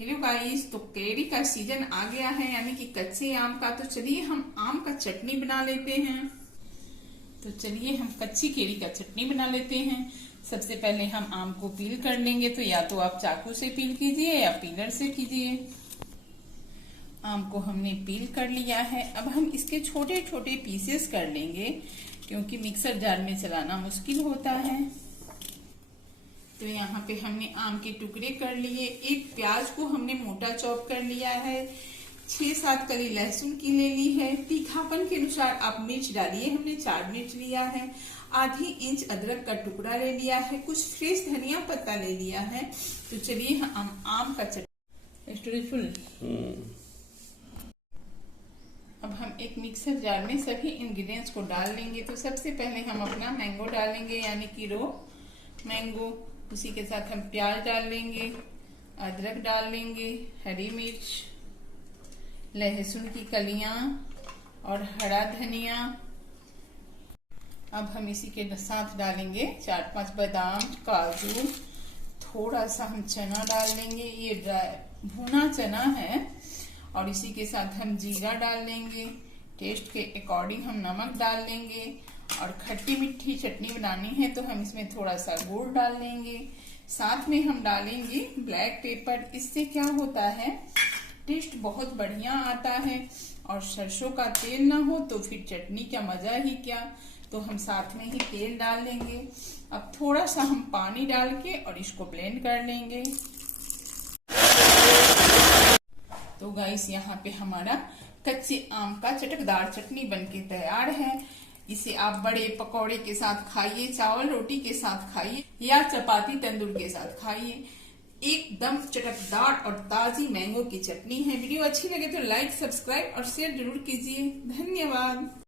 Hello guys, तो केरी का season आ गया है, यानी कि कच्चे आम का। तो चलिए हम आम का चटनी बना लेते हैं। तो चलिए हम कच्ची केरी का चटनी बना लेते हैं। सबसे पहले हम आम को पील कर लेंगे। तो या तो आप चाकू से पील कीजिए या पीलर से कीजिए। आम को हमने पील कर लिया है। अब हम इसके छोटे छोटे पीसेस कर लेंगे, क्योंकि मिक्सर जार में चलाना मुश्किल होता है। तो यहाँ पे हमने आम के टुकड़े कर लिए। एक प्याज को हमने मोटा चॉप कर लिया है। 6-7 कली लहसुन की ले ली है। तीखापन के अनुसार आप मिर्च डालिए, हमने 4 मिर्च लिया है। आधी इंच अदरक का टुकड़ा ले लिया है। कुछ फ्रेश धनिया पत्ता ले लिया है। तो चलिए हम आम का चटनी फुल। अब हम एक मिक्सर जार में सभी इंग्रेडिएंट्स को डाल लेंगे। तो सबसे पहले हम अपना मैंगो डालेंगे, यानी कि रो मैंगो। उसी के साथ हम प्याज डाल लेंगे, अदरक डाल लेंगे, हरी मिर्च, लहसुन की कलियां और हरा धनिया। अब हम इसी के साथ डालेंगे 4-5 बादाम, काजू, थोड़ा सा हम चना डाल लेंगे। ये भुना चना है। और इसी के साथ हम जीरा डाल लेंगे। टेस्ट के अकॉर्डिंग हम नमक डाल लेंगे। और खट्टी मीठी चटनी बनानी है तो हम इसमें थोड़ा सा गुड़ डाल लेंगे। साथ में हम डालेंगे ब्लैक पेपर। इससे क्या होता है, टेस्ट बहुत बढ़िया आता है। और सरसों का तेल ना हो तो फिर चटनी का मजा ही क्या। तो हम साथ में ही तेल डाल लेंगे। अब थोड़ा सा हम पानी डाल के और इसको ब्लेंड कर लेंगे। तो गाइस, यहाँ पे हमारा कच्चे आम का चटकदार चटनी बनके तैयार है। इसे आप बड़े पकौड़े के साथ खाइए, चावल रोटी के साथ खाइए या चपाती तंदूर के साथ खाइए। एकदम चटकदार और ताजी मैंगो की चटनी है। वीडियो अच्छी लगे तो लाइक, सब्सक्राइब और शेयर जरूर कीजिए। धन्यवाद।